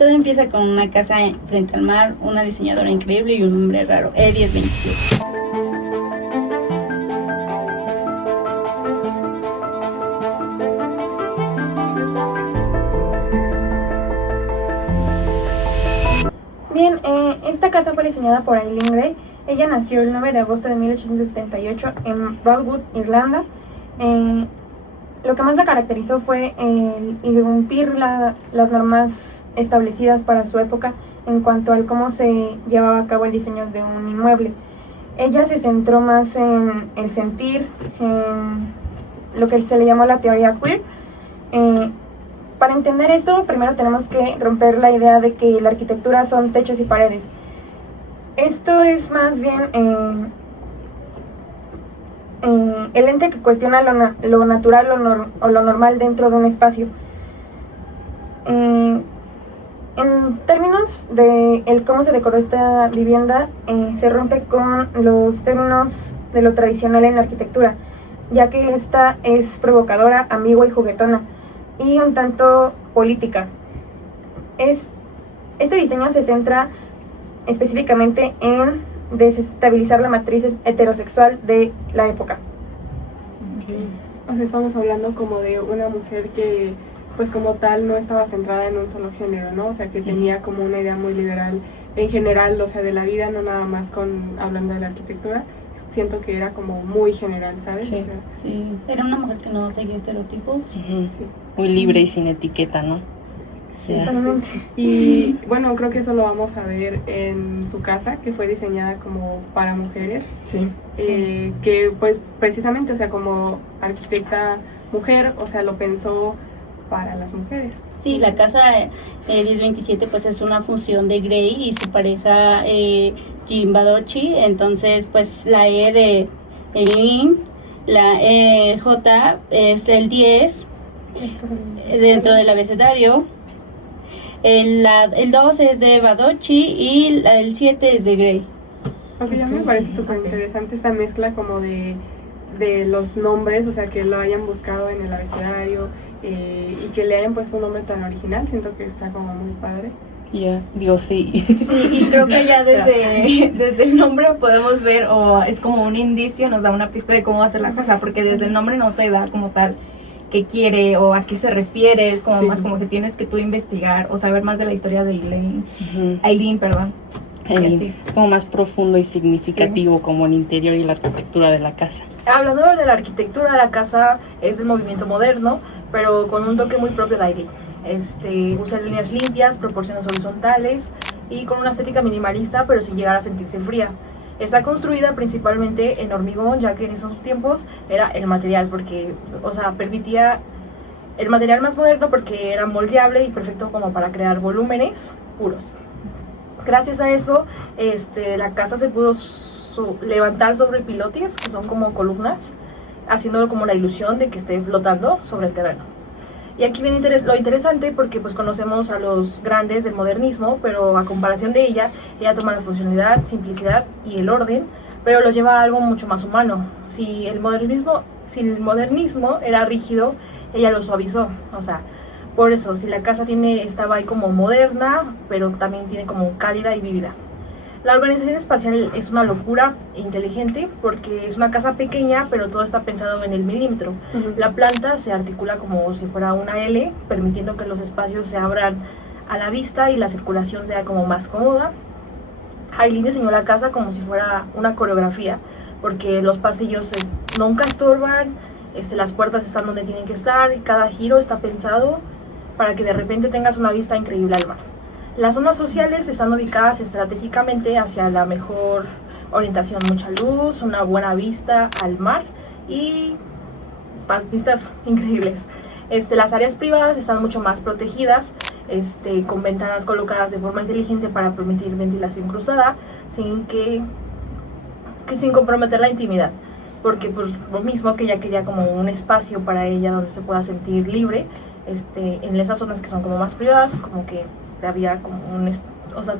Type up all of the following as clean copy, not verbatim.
Todo empieza con una casa frente al mar, una diseñadora increíble y un hombre raro, E1027. Bien, esta casa fue diseñada por Eileen Gray. Ella nació el 9 de agosto de 1878 en Broadwood, Irlanda. Lo que más la caracterizó fue el irrumpir las normas establecidas para su época en cuanto al cómo se llevaba a cabo el diseño de un inmueble. Ella se centró más en el sentir, en lo que se le llamó la teoría queer. Para entender esto, primero tenemos que romper la idea de que la arquitectura son techos y paredes. Esto es más bien el ente que cuestiona lo natural o lo normal dentro de un espacio. En términos de cómo se decoró esta vivienda, se rompe con los términos de lo tradicional en la arquitectura, ya que esta es provocadora, ambigua y juguetona, y un tanto política. Este diseño se centra específicamente en desestabilizar la matriz heterosexual de la época. Okay. O sea, estamos hablando como de una mujer que, pues como tal, no estaba centrada en un solo género, ¿no? O sea, que tenía como una idea muy liberal en general, o sea, de la vida, no nada más hablando de la arquitectura. Siento que era como muy general, ¿sabes? Sí, o sea, sí. Era una mujer que no seguía estereotipos. Uh-huh. Sí. Muy libre y sin etiqueta, ¿no? Sí, Totalmente. Y bueno, creo que eso lo vamos a ver en su casa, que fue diseñada como para mujeres. Sí. Que pues precisamente, o sea, como arquitecta mujer, o sea, lo pensó para las mujeres. Sí, la casa 1027 pues es una fusión de Gray y su pareja Jim Badajoz. Entonces pues la E de Eileen, la J es el 10 dentro del abecedario, el 2 es de Badajoz y el 7 es de Gray. Aunque ya me parece súper interesante esta mezcla como de los nombres, o sea, que lo hayan buscado en el abecedario y que le hayan puesto un nombre tan original. Siento que está como muy padre. Ya, digo, sí. Sí, y creo que ya desde el nombre podemos ver, o es como un indicio, nos da una pista de cómo va a ser la cosa, porque desde el nombre no te da como tal qué quiere o a qué se refiere, es como Sí. más como que tienes que tú investigar o saber más de la historia de Uh-huh. Eileen, perdón. Eileen, Sí. como más profundo y significativo como el interior y la arquitectura de la casa. Hablando de la arquitectura, la casa es del movimiento moderno, pero con un toque muy propio de Eileen. Usa líneas limpias, proporciones horizontales y con una estética minimalista, pero sin llegar a sentirse fría. Está construida principalmente en hormigón, ya que en esos tiempos era el material, porque, o sea, permitía el material más moderno porque era moldeable y perfecto como para crear volúmenes puros. Gracias a eso, la casa se pudo levantar sobre pilotes, que son como columnas, haciéndolo como la ilusión de que esté flotando sobre el terreno. Y aquí viene lo interesante porque pues conocemos a los grandes del modernismo, pero a comparación de ella toma la funcionalidad, simplicidad y el orden, pero lo lleva a algo mucho más humano. Si el modernismo era rígido, ella lo suavizó, o sea, por eso, si la casa estaba ahí como moderna, pero también tiene como cálida y vívida. La organización espacial es una locura inteligente porque es una casa pequeña, pero todo está pensado en el milímetro. Uh-huh. La planta se articula como si fuera una L, permitiendo que los espacios se abran a la vista y la circulación sea como más cómoda. Eileen diseñó la casa como si fuera una coreografía, porque los pasillos nunca estorban, las puertas están donde tienen que estar y cada giro está pensado para que de repente tengas una vista increíble al mar. Las zonas sociales están ubicadas estratégicamente hacia la mejor orientación, mucha luz, una buena vista al mar y vistas increíbles. Las áreas privadas están mucho más protegidas, con ventanas colocadas de forma inteligente para permitir ventilación cruzada sin comprometer la intimidad, porque pues lo mismo que ella quería como un espacio para ella donde se pueda sentir libre, en esas zonas que son como más privadas, como que había como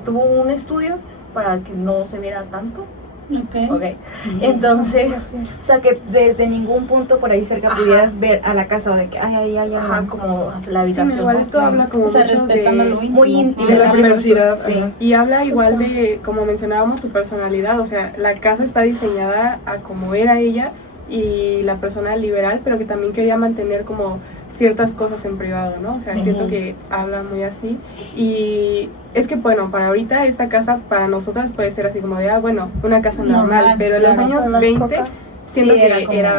tuvo un estudio para que no se viera tanto Ok. Ok. Entonces, O sea, que desde ningún punto por ahí cerca Ajá. pudieras ver a la casa o de que, ay, ajá, como hasta la Sí, habitación. igual esto habla como O sea, mucho respetando lo de, íntimo. muy íntimo. de la privacidad. Sí. ajá. Y habla igual de, como mencionábamos, su personalidad. O sea, la casa está diseñada a como era ella y la persona liberal, pero que también quería mantener como ciertas cosas en privado, ¿no? O sea, Sí. siento que habla muy así. Y es que, bueno, para ahorita esta casa, para nosotras puede ser así como de, bueno, una casa normal, Normal, pero en los claro. años Una 20 coca. siento Sí, que era como era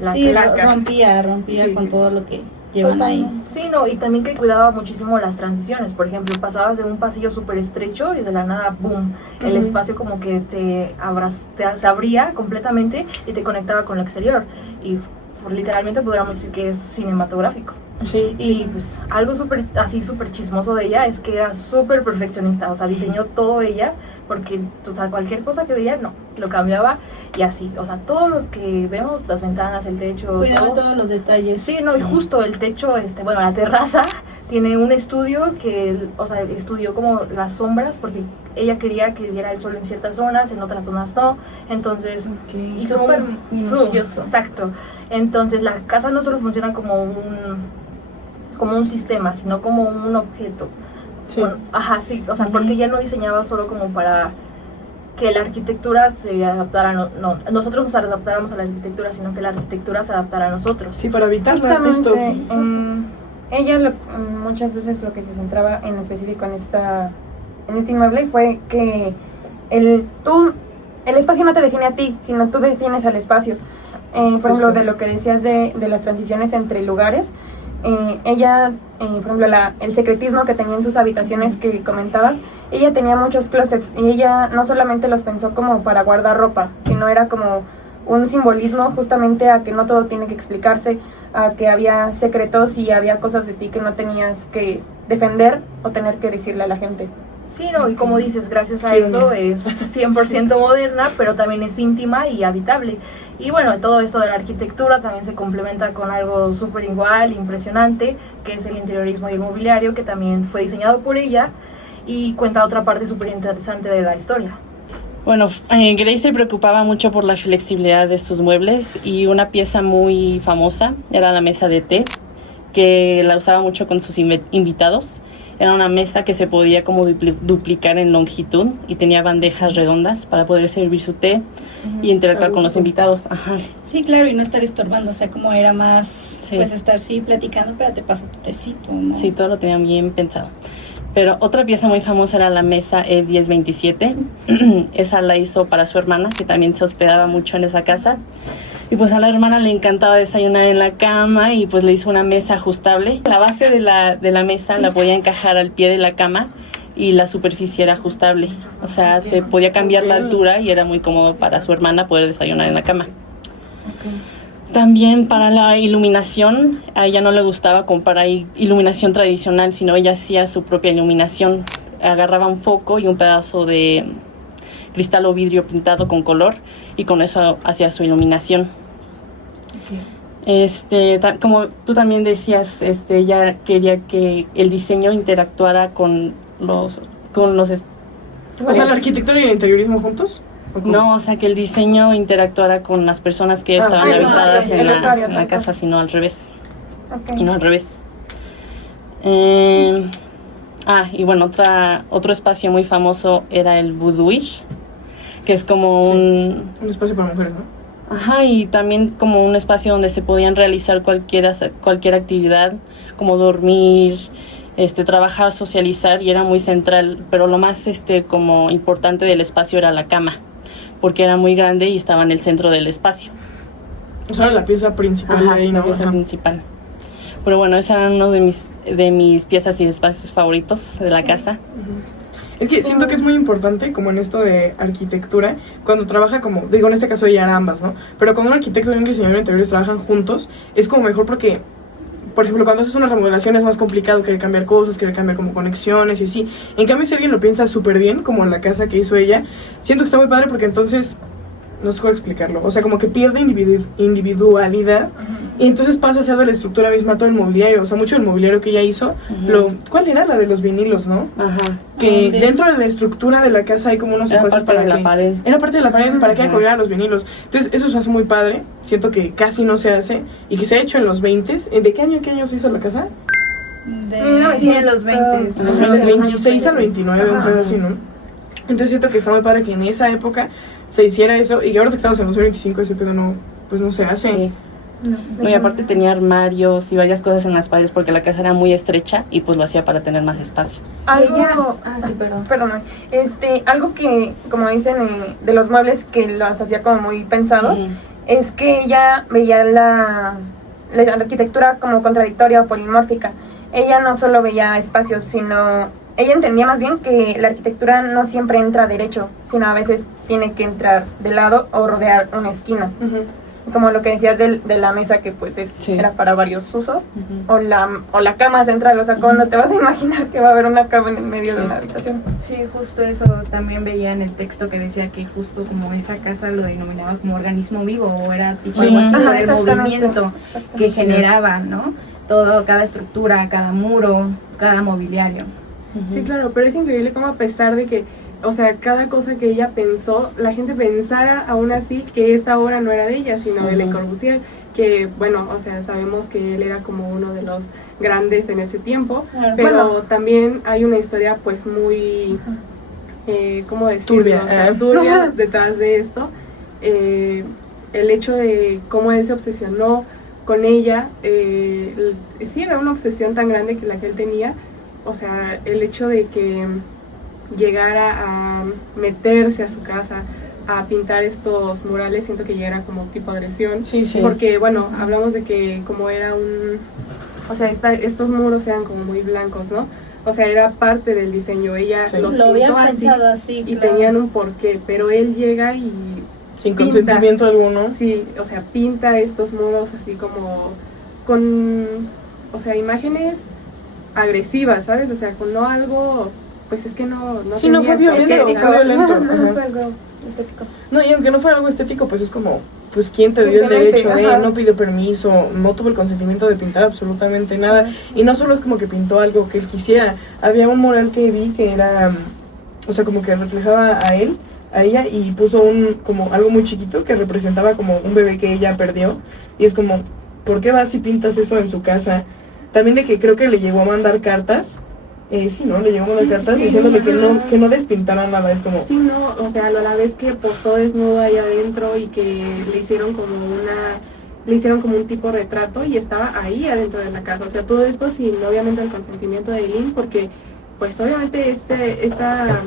la Sí, la casa. rompía Sí, con sí, todo lo que llevan ahí. Sí, no, y también que cuidaba muchísimo las transiciones. Por ejemplo, pasabas de un pasillo súper estrecho y de la nada, ¡boom! El Ujú. espacio como que se abría completamente y te conectaba con el exterior. Y literalmente podríamos decir que es cinematográfico. Sí. Y pues algo súper chismoso de ella es que era súper perfeccionista, o sea, diseñó todo ella, porque o sea, cualquier cosa que veía, no, lo cambiaba y así, o sea, todo lo que vemos, las ventanas, el techo, Cuidaba todo. todos los detalles. Sí, no, y justo el techo, bueno, la terraza tiene un estudio que, o sea, estudió como las sombras, porque ella quería que diera el sol en ciertas zonas, en otras zonas no, entonces Y hizo súper un- minucioso. Exacto. Entonces la casa no solo funciona como un sistema, sino como un objeto. Sí. Ajá, sí, o sea, porque ella no diseñaba solo como para que la arquitectura se adaptara, nosotros nos adaptáramos a la arquitectura, sino que la arquitectura se adaptara a nosotros. Sí, para evitarla, Justamente, justo. ella muchas veces lo que se centraba en específico en este inmueble fue que el espacio no te define a ti, sino tú defines al espacio. Por ejemplo, de lo que decías de las transiciones entre lugares, ella, por ejemplo, el secretismo que tenía en sus habitaciones que comentabas, ella tenía muchos closets y ella no solamente los pensó como para guardar ropa, sino era como un simbolismo justamente a que no todo tiene que explicarse, a que había secretos y había cosas de ti que no tenías que defender o tener que decirle a la gente. Sí, no, y como dices, gracias a eso es 100% moderna, pero también es íntima y habitable. Y bueno, todo esto de la arquitectura también se complementa con algo súper igual, impresionante, que es el interiorismo y el mobiliario, que también fue diseñado por ella y cuenta otra parte súper interesante de la historia. Bueno, Grace se preocupaba mucho por la flexibilidad de sus muebles y una pieza muy famosa era la mesa de té, que la usaba mucho con sus invitados. Era una mesa que se podía como duplicar en longitud y tenía bandejas redondas para poder servir su té y interactuar con los invitados. Ajá. Sí, claro, y no estar estorbando, o sea, como era más, Sí. pues estar platicando, pero te paso tu tecito, ¿no? Sí, todo lo tenían bien pensado. Pero otra pieza muy famosa era la mesa E1027. Esa la hizo para su hermana, que también se hospedaba mucho en esa casa. Y pues a la hermana le encantaba desayunar en la cama y pues le hizo una mesa ajustable. La base de la mesa la podía encajar al pie de la cama y la superficie era ajustable. O sea, se podía cambiar la altura y era muy cómodo para su hermana poder desayunar en la cama. También para la iluminación, a ella no le gustaba comprar iluminación tradicional, sino ella hacía su propia iluminación. Agarraba un foco y un pedazo de cristal o vidrio pintado con color y con eso hacía su iluminación. Como tú también decías, ella quería que el diseño interactuara con los O sea, la arquitectura y el interiorismo juntos. ¿O cómo? no, o sea, que el diseño interactuara con las personas que estaban el habitadas usuario, en el usuario, la tal casa, cual. sino al revés. Ok. Y no al revés. Y bueno, otro espacio muy famoso era el boudoir, que es como Sí. un... espacio para mujeres, ¿no? Ajá, y también como un espacio donde se podían realizar cualquier actividad, como dormir, trabajar, socializar, y era muy central, pero lo más como importante del espacio era la cama, porque era muy grande y estaba en el centro del espacio. O sea, la pieza principal Ajá, de ahí, la ¿no? pieza Ajá. principal. Pero bueno, ese era uno de mis piezas y espacios favoritos de la casa. Es que siento que es muy importante, como en esto de arquitectura, cuando trabaja como, digo, en este caso ella era ambas, ¿no? Pero cuando un arquitecto y un diseñador de interiores trabajan juntos, es como mejor porque, por ejemplo, cuando haces una remodelación es más complicado querer cambiar cosas, querer cambiar como conexiones y así. En cambio, si alguien lo piensa súper bien, como la casa que hizo ella, siento que está muy padre porque entonces no sé cómo explicarlo, o sea, como que pierde individualidad y entonces pasa a ser de la estructura misma todo el mobiliario, o sea, mucho del mobiliario que ella hizo, ¿cuál era? La de los vinilos, ¿no? Ajá. Que dentro de la estructura de la casa hay como unos espacios para la que... pared. Era parte de la pared para que colgar los vinilos. Entonces, eso se hace muy padre, siento que casi no se hace y que se ha hecho en los 20s. ¿De qué año se hizo la casa? Sí, en los 20. Del 26 al 29, un pedazo así, ¿no? Entonces siento que está muy padre que en esa época se hiciera eso y que ahora que estamos en 2025 ese pedo no, pues no se hace. Sí. No, y aparte tenía armarios y varias cosas en las paredes porque la casa era muy estrecha y pues lo hacía para tener más espacio. Sí, perdón. Perdón. Algo que, como dicen, de los muebles que los hacía como muy pensados, es que ella veía la arquitectura como contradictoria o polimórfica. Ella no solo veía espacios, sino ella entendía más bien que la arquitectura no siempre entra derecho, sino a veces tiene que entrar de lado o rodear una esquina. Como lo que decías de la mesa, que pues era para varios usos, o la cama central, o sea, ¿cómo no te vas a imaginar que va a haber una cama en el medio de una habitación? Sí, justo eso también veía en el texto que decía que justo como esa casa lo denominaba como organismo vivo, o era tipo algo así, era el movimiento que generaba, ¿no? Todo, cada estructura, cada muro, cada mobiliario. Sí, claro, pero es increíble cómo a pesar de que, o sea, cada cosa que ella pensó, la gente pensara aún así que esta obra no era de ella, sino de Le Corbusier, que, bueno, o sea, sabemos que él era como uno de los grandes en ese tiempo, pero también hay una historia pues muy, ¿cómo decirlo? Turbia detrás de esto. El hecho de cómo él se obsesionó con ella, sí, era una obsesión tan grande que la que él tenía, o sea, el hecho de que llegara a meterse a su casa a pintar estos murales, siento que ya era como tipo agresión, porque bueno, hablamos de que como era o sea, estos muros eran como muy blancos, ¿no? O sea, era parte del diseño, ella los pintó así y tenían un porqué, pero él llega y sin consentimiento alguno. Sí, o sea, pinta estos muros así como con, o sea, imágenes agresivas, ¿sabes? O sea, con no algo, pues es que no sí, no fue violento, fue violento. No fue algo estético. No, y aunque no fuera algo estético, pues es como, pues quién te dio el derecho de, no pidió permiso, no tuvo el consentimiento de pintar absolutamente nada, y no solo es como que pintó algo que él quisiera, había un mural que vi que era, o sea, como que reflejaba a ella, y puso como algo muy chiquito que representaba como un bebé que ella perdió, y es como, ¿por qué vas y pintas eso en su casa? También de que creo que le llegó a mandar cartas, le llegó a mandar cartas diciéndole que no despintara nada, es como... Sí, no, o sea, a la vez que posó desnudo ahí adentro y que le hicieron como un tipo retrato y estaba ahí adentro de la casa, o sea, todo esto sin obviamente el consentimiento de Eileen, porque pues obviamente esta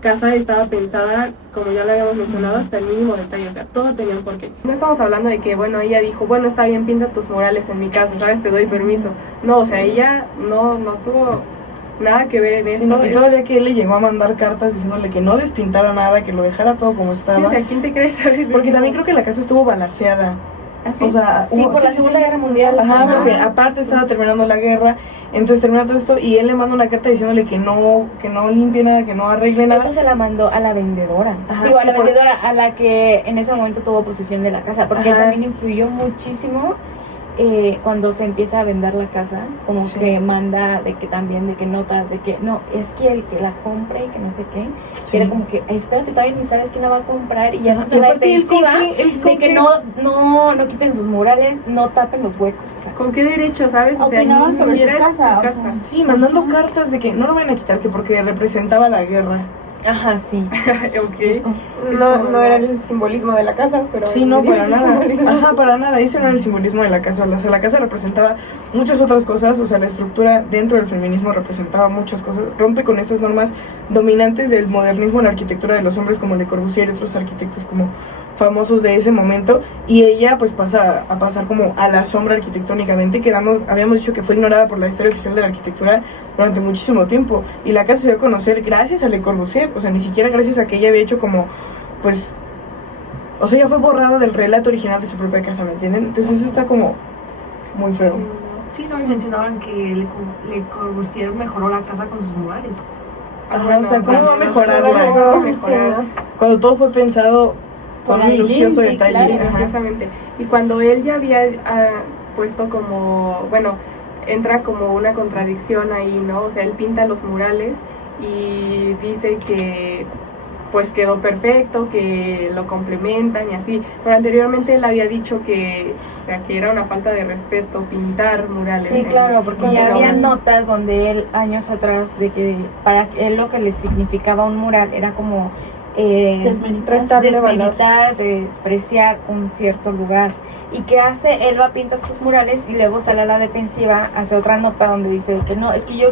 casa estaba pensada, como ya lo habíamos mencionado, hasta el mínimo detalle, o sea, todo tenía un porqué. No estamos hablando de que, bueno, ella dijo, bueno, está bien, pinta tus murales en mi casa, ¿sabes? Te doy permiso. No, o sea, ella no tuvo nada que ver en esto. Y todavía que él le llegó a mandar cartas diciéndole que no despintara nada, que lo dejara todo como estaba. Sí, o sea, ¿quién te crees? Porque también creo que la casa estuvo balaceada. ¿Ah, sí? O sea, por la Segunda Guerra Mundial. Ajá, porque aparte estaba terminando la guerra, entonces termina todo esto y él le manda una carta diciéndole que no limpie nada, que no arregle nada. Eso se la mandó a la vendedora. Ajá, Digo, a la vendedora, a la que en ese momento tuvo posesión de la casa, porque él también influyó muchísimo cuando se empieza a vender la casa, como que manda de que notas de que no, es que el que la compre y que no sé qué, era como que espérate, todavía ni sabes quién la va a comprar y ya se la defensiva de que no quiten sus murales, no tapen los huecos, o sea, ¿con qué derecho, sabes? O sea, opinaban sobre su era casa, sí, mandando cartas de que no lo van a quitar, que porque representaba la guerra. Ajá, sí. Okay. No era el simbolismo de la casa, pero... Sí, no, para nada. Ajá, para nada. Ese no era el simbolismo de la casa. O sea, la casa representaba muchas otras cosas. O sea, la estructura dentro del feminismo representaba muchas cosas. Rompe con estas normas dominantes del modernismo en la arquitectura de los hombres como Le Corbusier y otros arquitectos como famosos de ese momento, y ella pues pasa a pasar como a la sombra arquitectónicamente, que habíamos dicho que fue ignorada por la historia oficial de la arquitectura durante muchísimo tiempo, y la casa se dio a conocer gracias a Le Corbusier, o sea, ni siquiera gracias a que ella había hecho como, pues, o sea, ella fue borrada del relato original de su propia casa, ¿me entienden? Entonces eso está como muy feo. Sí, también mencionaban que Le Corbusier mejoró la casa con sus murales. Ajá, o sea, ¿cómo va a mejorarla? Cuando todo fue pensado con un Aileen, minucioso sí, detalle. claro. Ajá. Precisamente. Y cuando él ya había puesto como, bueno, entra como una contradicción ahí, ¿no? O sea, él pinta los murales y dice que pues quedó perfecto, que lo complementan y así. Pero anteriormente él había dicho que, o sea, que era una falta de respeto pintar murales. Sí, claro, porque ya pero había más- notas donde él, años atrás, de que para él lo que le significaba un mural era como desmeritar, despreciar un cierto lugar. ¿Y qué hace? Él va a pintar estos murales y luego sale a la defensiva, hace otra nota donde dice que no, es que yo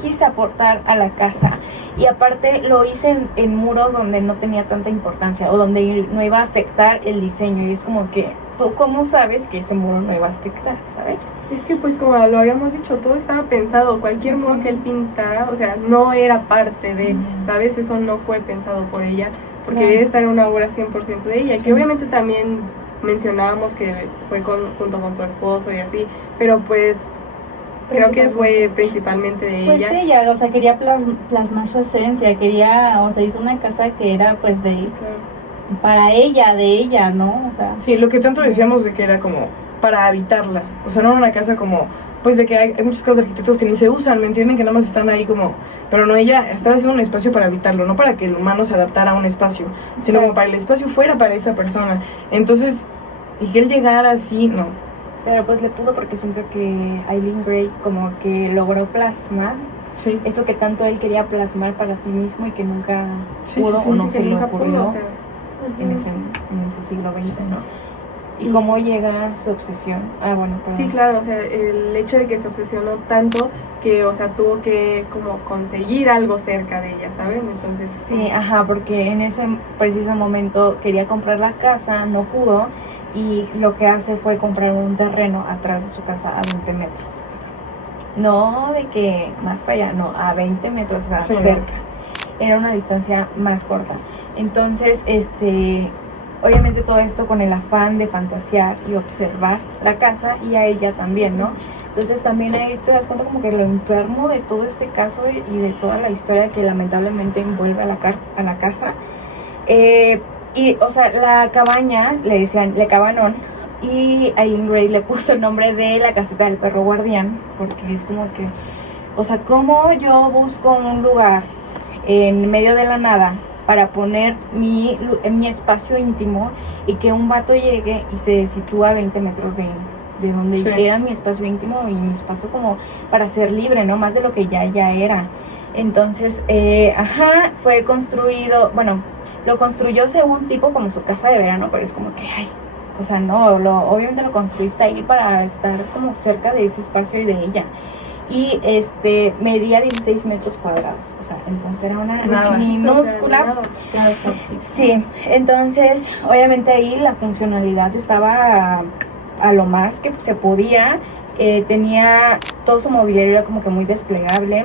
quise aportar a la casa y aparte lo hice en muros donde no tenía tanta importancia o donde no iba a afectar el diseño y es como que tú cómo sabes que ese muro no iba a afectar, ¿sabes? Es que pues como lo habíamos dicho, todo estaba pensado, cualquier muro que él pintara, o sea, no era parte de, ¿sabes? Eso no fue pensado por ella, porque esta era una obra 100% de ella, que obviamente también mencionábamos que fue junto con su esposo y así, pero pues creo que fue principalmente de Pues ella. ella, o sea, quería plasmar su esencia, quería, o sea, hizo una casa que era pues de para ella, de ella, ¿no? O sea, Sí, lo que tanto decíamos de que era como para habitarla, o sea, no era una casa como, pues de que hay muchas casas de arquitectos que ni se usan, ¿me entienden? Que nada más están ahí como, pero no, ella estaba haciendo un espacio para habitarlo, no para que el humano se adaptara a un espacio, sino como para el espacio fuera para esa persona. Entonces, y que él llegara así, no. Pero pues le pudo porque siento que Aileen Gray como que logró plasmar Sí. esto que tanto él quería plasmar para sí mismo y que nunca Sí, pudo sí, sí, o no Que se le nunca pudo, ocurrió o sea, en ese siglo XX, ¿no? ¿Y cómo llega su obsesión? Ah, bueno, para... sí, claro, o sea, el hecho de que se obsesionó tanto que, o sea, tuvo que como conseguir algo cerca de ella, ¿saben? Entonces, Sí, ajá, porque en ese preciso momento quería comprar la casa, no pudo, y lo que hace fue comprar un terreno atrás de su casa a 20 metros. O sea, no de que más para allá, no, a 20 metros, o sea, Sí, cerca. Era una distancia más corta. Entonces, obviamente todo esto con el afán de fantasear y observar la casa y a ella también, ¿no? Entonces también ahí te das cuenta como que lo enfermo de todo este caso y de toda la historia que lamentablemente envuelve a la casa. Y, o sea, la cabaña, le decían, Le Cabanon, y Aileen Gray le puso el nombre de la caseta del perro guardián, porque es como que, o sea, ¿cómo yo busco un lugar en medio de la nada para poner en mi espacio íntimo y que un vato llegue y se sitúa a 20 metros de donde Sí. era mi espacio íntimo y mi espacio como para ser libre, ¿no? Más de lo que ya era. Entonces, fue construido, bueno, lo construyó según tipo como su casa de verano, pero es como que, ay, o sea, no, obviamente lo construiste ahí para estar como cerca de ese espacio y de ella. Y medía 16 metros cuadrados, o sea, entonces era una Nada. minúscula. casa, sí. Sí, entonces obviamente ahí la funcionalidad estaba a lo más que se podía. Tenía todo su mobiliario, era como que muy desplegable,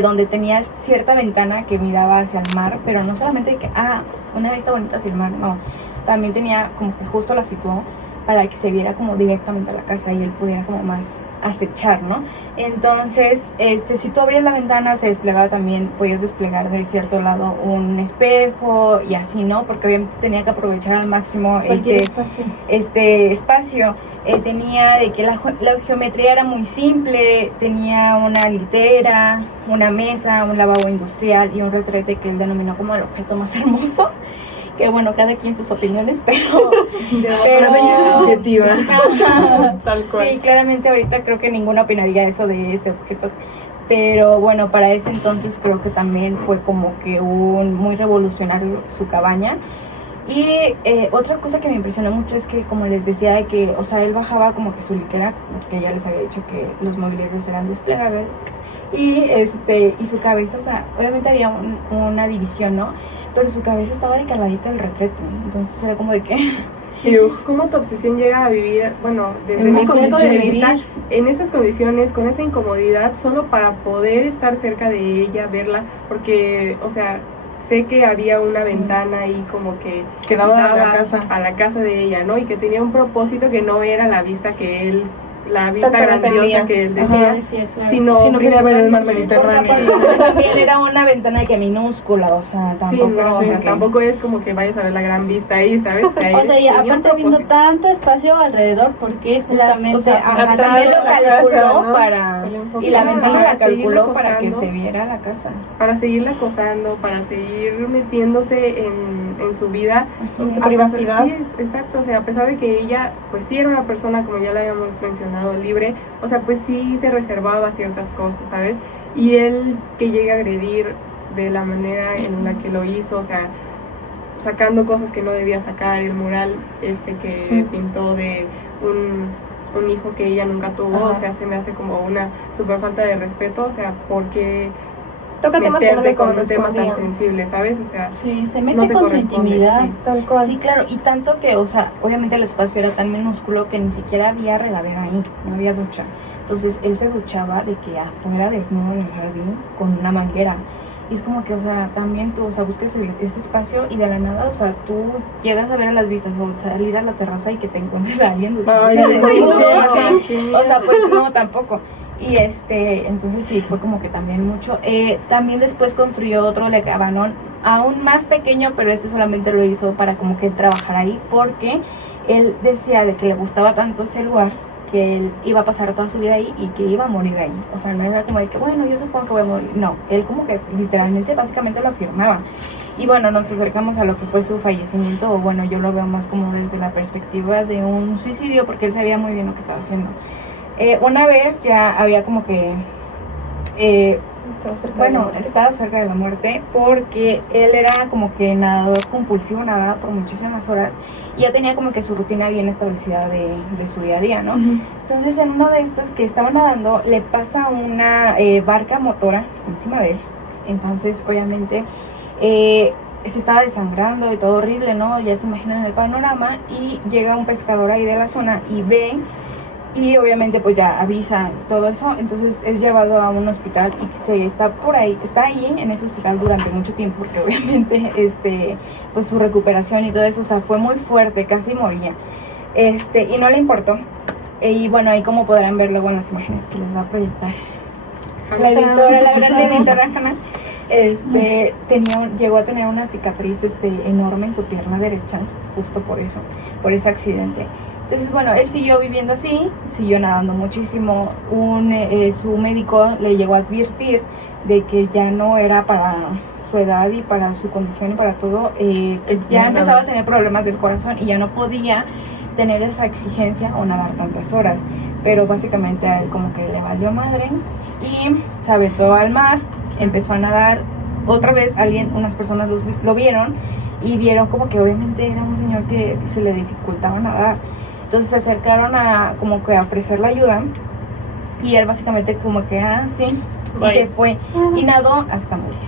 donde tenía cierta ventana que miraba hacia el mar, pero no solamente que, una vista bonita hacia el mar, no, también tenía como que justo la situó para que se viera como directamente a la casa y él pudiera como más acechar, ¿no? Entonces, si tú abrías la ventana se desplegaba también, podías desplegar de cierto lado un espejo y así, ¿no? Porque obviamente tenía que aprovechar al máximo Cualquier espacio. este espacio. Tenía de que la geometría era muy simple, tenía una litera, una mesa, un lavabo industrial y un retrete que él denominó como el objeto más hermoso. Que bueno, cada quien sus opiniones, pero La belleza es subjetiva. Ajá. Tal cual. Sí, claramente ahorita creo que ninguna opinaría eso de ese objeto. Pero bueno, para ese entonces creo que también fue como que muy revolucionario su cabaña. Y otra cosa que me impresionó mucho es que, como les decía, que, o sea, él bajaba como que su litera, porque ya les había dicho que los mobiliarios eran desplegables, y su cabeza, o sea, obviamente había una división, ¿no? Pero su cabeza estaba de caladita del retrete, entonces era como de que... ¿Cómo tu obsesión llega a vivir, bueno, desde En mi esas punto de condiciones. vista, en esas condiciones, con esa incomodidad, solo para poder estar cerca de ella, verla, porque, o sea, sé que había una ventana ahí como que Quedaba a la daba casa. a la casa de ella, ¿no? Y que tenía un propósito que no era la vista que él la vista Tanto grandiosa defendía. que él Ajá, decía, decía, claro. sino Si no quería ver el mar principalmente- Mediterráneo. También era una ventana de que minúscula, o sea, Sí, tampoco no, era o como sea, que- tampoco es como que vayas a ver la gran vista ahí, ¿sabes? O sea, y tenía un aparte habiendo propósito. tanto espacio alrededor, porque justamente o sea, ajá, ajá, atrás también de lo la calculó casa, ¿no? para... El enfoque. Y la Sí, ventana para la calculó seguirle para que acosando. se viera la casa. Para seguirla acosando, para seguir metiéndose en su vida. En su A privacidad. pesar- sí, exacto, o sea, a pesar de que ella, pues sí era una persona, como ya la habíamos mencionado, libre, o sea, pues sí se reservaba ciertas cosas, ¿sabes? Y él que llega a agredir de la manera en la que lo hizo, o sea, sacando cosas que no debía sacar, el mural que Sí. pintó de un hijo que ella nunca tuvo, Ajá. o sea, se me hace como una super falta de respeto, o sea, porque Toca temas que no le meterte con un tema tan correspondían. sensible, ¿sabes? O sea, sí, se no mete te con su corresponde, intimidad. sí. Tal cual. Sí, claro, y tanto que, o sea, obviamente el espacio era tan minúsculo que ni siquiera había regadera ahí, no había ducha. Entonces él se duchaba de que afuera, desnudo en el jardín, con una manguera. Y es como que, o sea, también tú, o sea, buscas este espacio y de la nada, o sea, tú llegas a ver a las vistas o salir a la terraza y que te encuentres a alguien Ay, duchándose no puede desnudo, ser. ajá. O sea, pues no, tampoco. Y entonces sí, fue como que también mucho. También después construyó otro Le Cabanon, aún más pequeño, pero solamente lo hizo para como que trabajar ahí, porque él decía de que le gustaba tanto ese lugar, que él iba a pasar toda su vida ahí y que iba a morir ahí. O sea, no era como de que, bueno, yo supongo que voy a morir. No, él como que literalmente, básicamente lo afirmaba. Y bueno, nos acercamos a lo que fue su fallecimiento, o bueno, yo lo veo más como desde la perspectiva de un suicidio, porque él sabía muy bien lo que estaba haciendo. Una vez ya había como que, Estaba cerca de la muerte. estaba cerca de la muerte, porque él era como que nadador compulsivo, nadaba por muchísimas horas y ya tenía como que su rutina bien establecida de su día a día, ¿no? Entonces en una de estas que estaba nadando le pasa una barca motora encima de él. Entonces obviamente se estaba desangrando y todo horrible, ¿no? Ya se imaginan el panorama, y llega un pescador ahí de la zona y ve, y obviamente pues ya avisa todo eso. Entonces es llevado a un hospital y está ahí en ese hospital durante mucho tiempo, porque obviamente pues su recuperación y todo eso, o sea, fue muy fuerte, casi moría, y no le importó. Y bueno, ahí como podrán ver luego en las imágenes que les va a proyectar la editora, la gran editora Hannah, llegó a tener una cicatriz enorme en su pierna derecha, justo por ese accidente. Entonces, bueno, él siguió viviendo así, siguió nadando muchísimo. Su médico le llegó a advertir de que ya no era para su edad y para su condición y para todo, que ya empezaba a tener problemas del corazón y ya no podía tener esa exigencia o nadar tantas horas. Pero básicamente a él como que le valió madre y se aventó al mar, empezó a nadar. Otra vez unas personas lo vieron y vieron como que obviamente era un señor que se le dificultaba nadar. Entonces se acercaron a como que a ofrecerle ayuda, y él básicamente como que sí, y se fue y nadó hasta morir.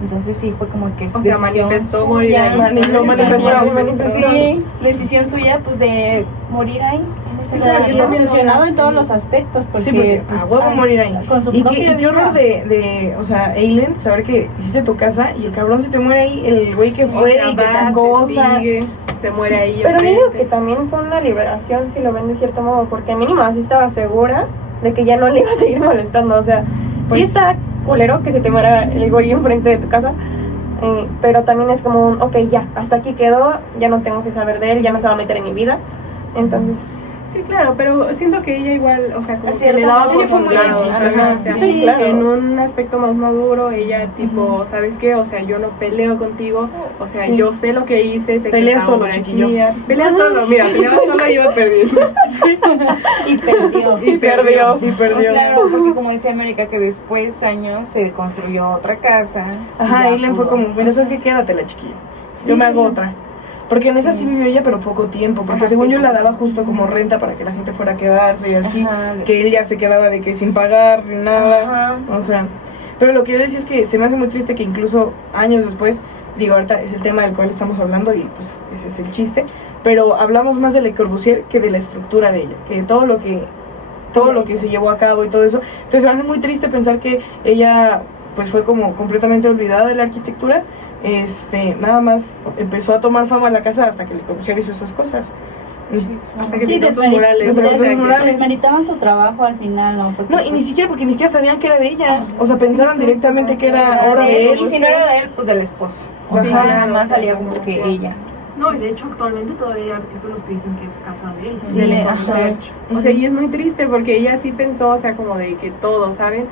Entonces sí fue como que es sea, manifestó morir ahí. Lo manifestó. Sí, decisión suya pues de morir ahí. O sea, y obsesionado en todos los aspectos, porque, Sí, porque pues, a huevo morir ahí. con su Y propia qué horror vida. o sea, Eileen, saber que hiciste tu casa y el cabrón se te muere ahí, el güey que fue y que te acosa. Se muere ahí. Pero yo digo enfrente. que también fue una liberación, si lo ven de cierto modo, porque mínimo así estaba segura de que ya no le iba a seguir molestando. O sea, Pues- sí está culero que se te muera el güey enfrente de tu casa, pero también es como un, ok, ya, hasta aquí quedó, ya no tengo que saber de él, ya no se va a meter en mi vida. Entonces, Sí, claro, pero siento que ella igual, o sea, como Así que le era, daba ella fue muy oportunidad, X, ajá, ajá, o sea, sí, claro. en un aspecto más maduro, ella tipo, ¿sabes qué? O sea, yo no peleo contigo, o sea, Sí. yo sé lo que hice, sé Pelea que esta solo, obra es chiquillo. mía. Pelea solo, mira, peleaba solo y iba perdiendo. Y perdió. Y perdió. Y Pues perdió. claro, porque como decía América, que después años se construyó otra casa. Ajá, Ya Eileen fue pudo. como, mira, ¿sabes qué? Quédatela, chiquillo. Yo me hago otra. Porque en esa sí vivió ella, pero poco tiempo. Porque Ajá, según sí. yo la daba justo como renta para que la gente fuera a quedarse y así. Ajá. Que él ya se quedaba de que sin pagar ni nada. Ajá. O sea, pero lo que yo decía es que se me hace muy triste que incluso años después, digo, ahorita es el tema del cual estamos hablando y pues ese es el chiste, pero hablamos más de Le Corbusier que de la estructura de ella, que de todo lo que se llevó a cabo y todo eso. Entonces me hace muy triste pensar que ella pues fue como completamente olvidada de la arquitectura. Nada más empezó a tomar fama la casa hasta que Le Corbusier hizo esas cosas. Hasta que Sí, pintó sus murales. Hasta que pintó sus des- murales. desmeritaban su trabajo al final, ¿no? Porque, No, y ni siquiera porque ni siquiera sabían que era de ella. O sea, pensaban directamente que era Era obra de él. y si no era de él, pues del esposo. O sea, Ajá. nada más salía como que ella. No, y de hecho actualmente todavía hay artículos que dicen que es casa de él. Sí, de la ajá. mujer. O sea, y es muy triste porque ella sí pensó, o sea, como de que todo, ¿saben?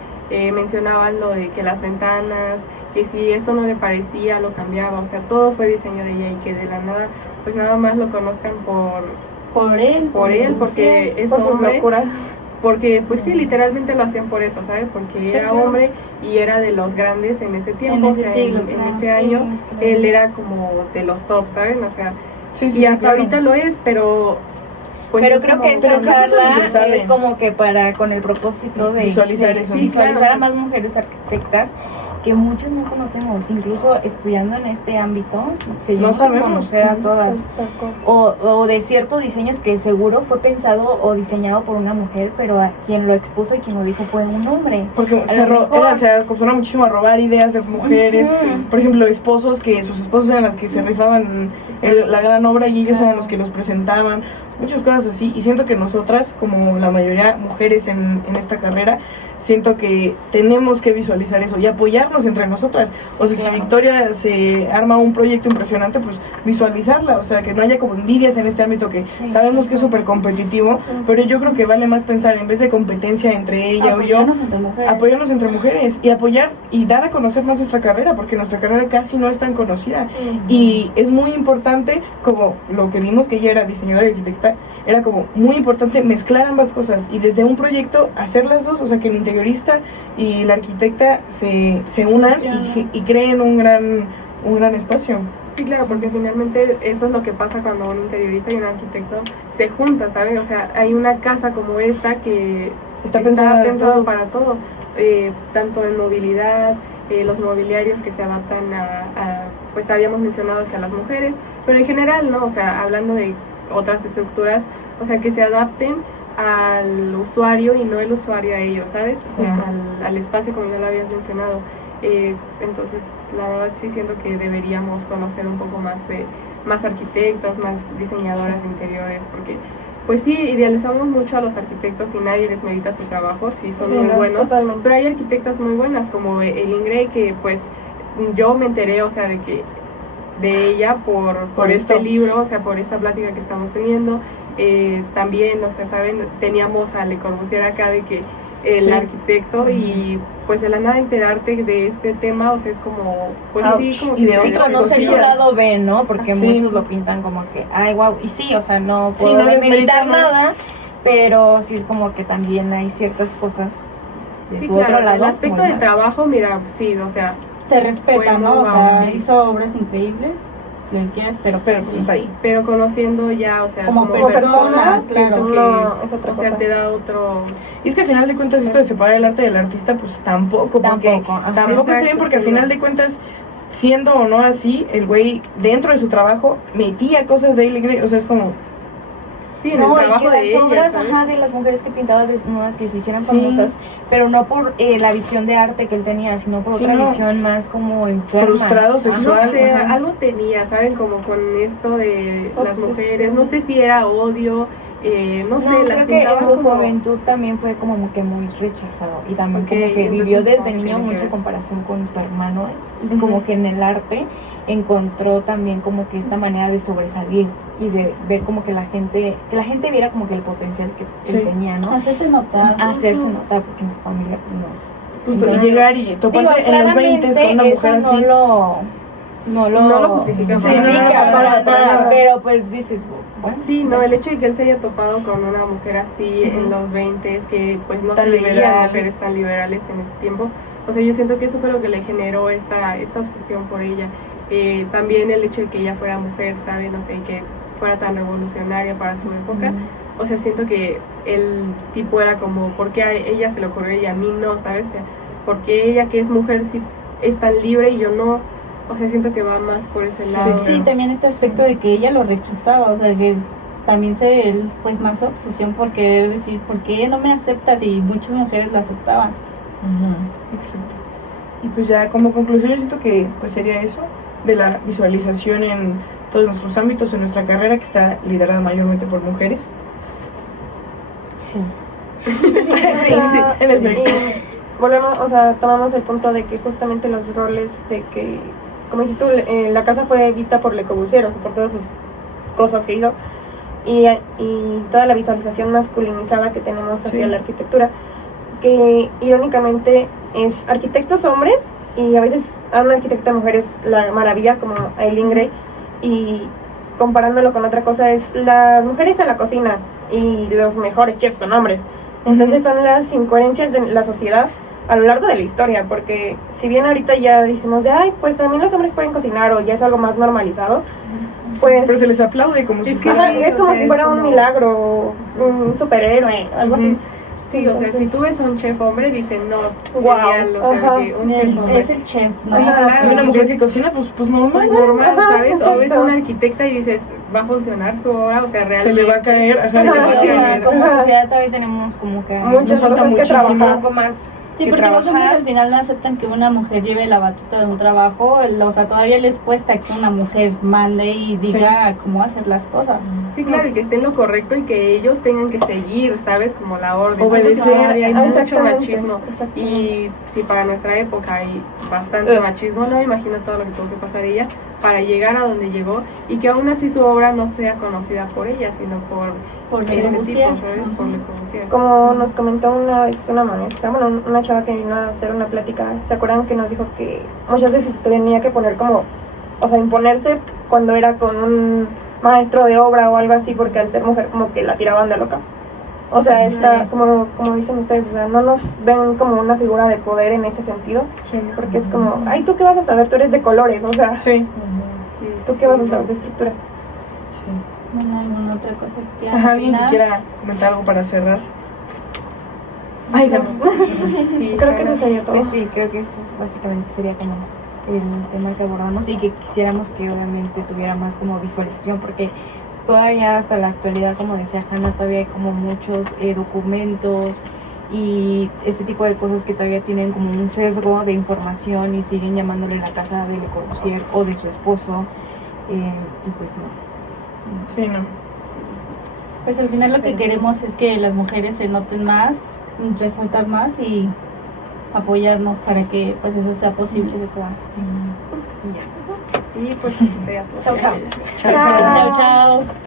Mencionaban lo de que las ventanas, que si esto no le parecía, lo cambiaba, o sea, todo fue diseño de ella y que de la nada, pues nada más lo conozcan por él, porque es por sus hombre. locuras. Porque, pues sí, literalmente lo hacían por eso, ¿sabes? Porque Sí, era claro. hombre y era de los grandes en ese tiempo, ese o sea, siglo, en claro, ese sí, año, claro. él era como de los top, ¿saben? O sea, Sí, sí, y sí, hasta claro. ahorita lo es, pero... Pues pero es creo como- que esta pero creo que eso ni se charla sabe. es como que para con el propósito de Visualizar eso. visualizar claro. a más mujeres arquitectas que muchas no conocemos, incluso estudiando en este ámbito, seguimos sin sabemos. conocer a todas. O de ciertos diseños que seguro fue pensado o diseñado por una mujer, pero a quien lo expuso y quien lo dijo fue un hombre. Porque A lo mejor- se acostumbraba muchísimo a robar ideas de mujeres. Ujú. Por ejemplo, esposos que sus esposas eran las que se rifaban la gran obra y ellos eran los que los presentaban. Muchas cosas así. Y siento que nosotras, como la mayoría mujeres en esta carrera, siento que tenemos que visualizar eso y apoyarnos entre nosotras. O sea, si Victoria se arma un proyecto impresionante, pues visualizarla. O sea, que no haya como envidias en este ámbito que sabemos que es súper competitivo, pero yo creo que vale más pensar, en vez de competencia entre ella o yo, Apoyarnos entre mujeres. apoyarnos entre mujeres y apoyar y dar a conocer más nuestra carrera, porque nuestra carrera casi no es tan conocida. Y es muy importante, como lo que vimos que ella era diseñadora y arquitecta, era como muy importante mezclar ambas cosas y desde un proyecto hacer las dos, o sea, que el interiorista y la arquitecta se unan y creen un gran espacio. Sí, claro, porque finalmente eso es lo que pasa cuando un interiorista y un arquitecto se juntan, ¿sabes? O sea, hay una casa como esta que Está pensada de todo. para todo, tanto en movilidad, los mobiliarios que se adaptan pues habíamos mencionado que a las mujeres, pero en general, ¿no? O sea, hablando de otras estructuras, o sea, que se adapten al usuario y no el usuario a ellos, ¿sabes? O sea, al espacio, como ya lo habías mencionado. Entonces, la verdad sí siento que deberíamos conocer un poco más de más arquitectas, más diseñadoras de interiores, porque pues sí, idealizamos mucho a los arquitectos y nadie desmerita su trabajo, sí son muy buenos, Totalmente. pero hay arquitectas muy buenas como Eileen Gray, que pues yo me enteré, o sea, de ella por este esto. libro, o sea, por esta plática que estamos teniendo. También, o sea, saben, teníamos a Le Corbusier acá de que el arquitecto y pues de la nada enterarte de este tema, o sea, es como, pues Ouch. sí, como Y de que Sí, otras conocer su cosillas. lado B, ¿no? Porque Sí. muchos lo pintan como que, ay, wow. Y sí, o sea, no Sí, puedo no demeritar desmeritar, ¿no? nada, pero sí es como que también hay ciertas cosas de sí, su claro, otro lado. el aspecto muy de malas. trabajo, mira, sí, o sea, Se respeta, Fue ¿no? muy O sea, wow, sí. hizo obras increíbles, lo que quieras, pero Pero pues sí. está ahí. pero conociendo ya, o sea, Como persona, persona, siento claro. que, No, es otra o sea, cosa. te da otro... Y es que al final de cuentas esto de separar el arte del artista, pues tampoco, porque Tampoco, ajá. tampoco está bien, Exacto, porque al sí. final de cuentas, siendo o no así, el güey dentro de su trabajo metía cosas de Eileen Gray, o sea, es como, Sí, en No, el y trabajo que de las ella, obras, ¿sabes? ajá, de las mujeres que pintaban desnudas, que se hicieran Sí. famosas, pero no por la visión de arte que él tenía, sino por Sí, otra no. visión más como enferma. Frustrado No sexual. sé, ajá. algo tenía, ¿saben? Como con esto de las Obsesión. mujeres, no sé si era odio, no sé, las creo que en pintaban su como... juventud también fue como que muy rechazado y también Ok, como que vivió entonces, desde niño tiene que mucha ver. comparación con su hermano y como que en el arte encontró también como que esta manera de sobresalir y de ver como que la gente viera como que el potencial que Sí. él tenía, ¿no? Hacerse notar. Hacerse notar porque en su familia pues no. Justo, Entonces, y llegar y toparse digo, en los 20 con una claramente mujer eso así. No lo justifica Sí, no, justifica no, para para nada, nada. pero pues dices, bueno, Sí, no, el hecho de que él se haya topado con una mujer así en los 20, que pues no Tan se veían liberal. mujeres tan liberales en ese tiempo, o sea, yo siento que eso fue lo que le generó esta obsesión por ella. También el hecho de que ella fuera mujer, ¿sabes? No sé, que fuera tan revolucionaria para su época. O sea, siento que el tipo era como, ¿por qué a ella se le ocurrió y a mí no? ¿Sabes? O sea, ¿por qué ella que es mujer sí es tan libre y yo no? O sea, siento que va más por ese lado. Sí, también este aspecto de que ella lo rechazaba, o sea, que también él fue más su obsesión por querer decir, ¿por qué no me aceptas? Y muchas mujeres lo aceptaban. Exacto. Y pues ya como conclusión yo siento que pues sería eso, de la visualización en todos nuestros ámbitos en nuestra carrera, que está liderada mayormente por mujeres. Sí. Sí, en efecto. Y volvemos, o sea, tomamos el punto de que justamente los roles de que, como dices tú, la casa fue vista por Le Corbusier, o sea, por todas sus cosas que hizo, y toda la visualización masculinizada que tenemos hacia la arquitectura, que irónicamente es arquitectos hombres, y a veces a una arquitecta mujer es la maravilla, como Eileen Gray, y comparándolo con otra cosa es las mujeres a la cocina, y los mejores chefs son hombres. Entonces son las incoherencias de la sociedad a lo largo de la historia, porque si bien ahorita ya decimos de, ay, pues también los hombres pueden cocinar, o ya es algo más normalizado, pues... Pero se les aplaude como si fuera... es como si fuera un milagro, un superhéroe, algo así. Sí, o sea, si tú ves a un chef hombre, dicen, no, Wow, genial, o sea, que un chef hombre. Es el chef, ¿no? Sí, claro. Y una mujer que cocina, pues normal. Pues normal, ¿sabes? O ves a exacto. una arquitecta y dices, va a funcionar su obra, o sea, realmente... Se le va a caer, ajá, Se le va a O sea, caer. como sociedad todavía tenemos como que Muchas Nos falta cosas que muchísimo. un trabajar. poco más Sí, que porque los hombres trabajar. al final no aceptan que una mujer lleve la batuta de un trabajo, o sea, todavía les cuesta que una mujer mande y diga cómo hacer las cosas. Sí, claro, y que esté en lo correcto y que ellos tengan que seguir, ¿sabes? Como la orden. Obedecer. Todavía hay mucho Exactamente, machismo. exactamente. Y si para nuestra época hay bastante machismo, no me imagino todo lo que tuvo que pasar ella para llegar a donde llegó y que aún así su obra no sea conocida por ella, sino por Le este Corbusier. tipo, ¿sabes? Por Le Corbusier. Como nos comentó una vez una maestra, bueno, una chava que vino a hacer una plática, ¿se acuerdan que nos dijo que muchas veces tenía que poner como, o sea, imponerse cuando era con un maestro de obra o algo así, porque al ser mujer como que la tiraban de loca? O sea, está, como dicen ustedes, o sea, no nos ven como una figura de poder en ese sentido, Sí. porque es como, ay, ¿tú qué vas a saber? Tú eres de colores, o sea, Sí. Sí, ¿tú sí, qué vas a sí. saber de estructura? Bueno, ¿alguna otra cosa que Ajá, alguien que opinar? quiera comentar algo para cerrar. Ay, Gama. Sí, Creo que eso claro. sería todo. Pues sí, creo que eso básicamente sería como el tema que abordamos y que quisiéramos que obviamente tuviera más como visualización, porque todavía hasta la actualidad, como decía Hanna, todavía hay como muchos documentos y este tipo de cosas que todavía tienen como un sesgo de información y siguen llamándole la casa de Le Corbusier o de su esposo, y pues no. Sí, no. Pues al final lo que queremos es que las mujeres se noten más, resaltar más y apoyarnos para que pues eso sea posible. De todas, sí. Y ya. Y pues eso sería todo. Chao, chao. Chao, chao. Chao, chao.